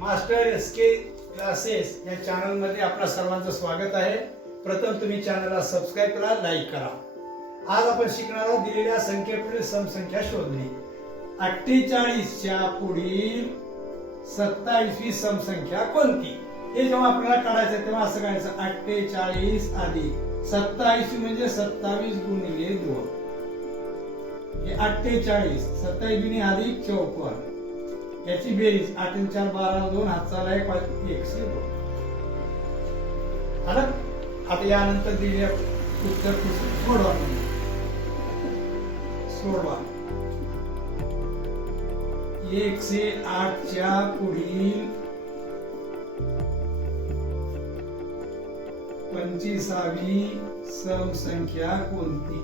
Master S K classes या चॅनलमध्ये आपल्या सर्वांचं स्वागत आहे. प्रथम तुम्ही चॅनलला सबस्क्राईब करा लाईक करा. आज आपण शिकणार आहोत दिलेल्या संख्येपुढील समसंख्या शोधणे. अठ्ठेचाळीसच्या पुढील सत्तावीसवी समसंख्या कोणती? हे जेव्हा आपल्याला काढायचं तेव्हा असं काढायचं अठ्ठेचाळीस अधिक सत्तावीस म्हणजे सत्तावीस गुणिले दोन. हे अठ्ठेचाळीस सत्तावीस गुणी अधिक चौपन्न. त्याची बेरीज आठ आणि चार बारा दोन हातचाला एक एकशे दोन आलं आता यानंतर दिलेल्या उत्तर पुस्तक सोडवा सोडवा. एकशे आठच्या पुढील पंचवीसावी समसंख्या कोणती?